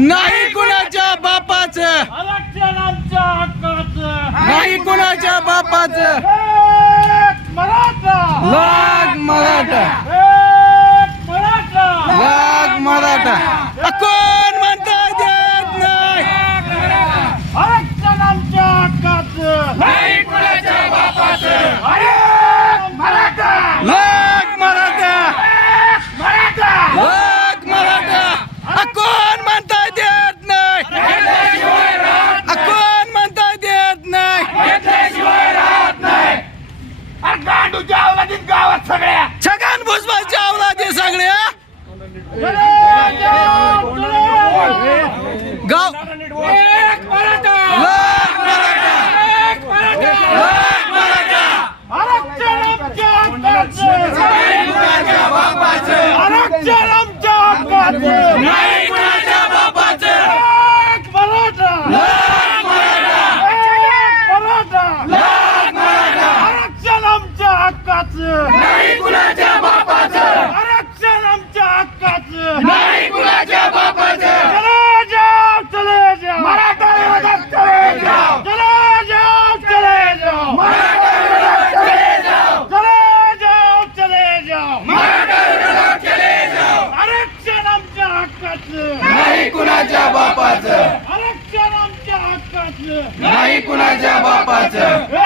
नाही कुणाच्या बापाच. नाही कुणाच्या बापाच. मराठा. लाग मराठा. लाग मराठा. गावात सगळ्या. छगन भुजबळची अवलादी सगळ्या चले जाओ, चले. गाव एक मराठा लोक मराठा एक मराठा लोक मराठा आरक्षण आमच्या हक्काचं नाही कुणाच्या बापाचं आरक्षण आमच्या हक्काचं नाही कुणाच्या बापाचं एक मराठा लोक मराठा एक मराठा लाख मराठा आरक्षण हक्काचं नाही कुणाच्या बापाचं. आरक्षण आमच्या हक्काचं. नाही कुणाच्या बापाचं. चले जाओ चले जाओ. मराठा विरोधात चले जाओ. चले जाओ चले जाओ. मराठा विरोधात चले जाओ. चले जाओ चले जाओ. मराठा विरोधात चले जाओ. आरक्षण आमच्या हक्काचं. नाही कुणाच्या बापाचं. आरक्षण आमच्या हक्काचं. नाही कुणाच्या बापाचं.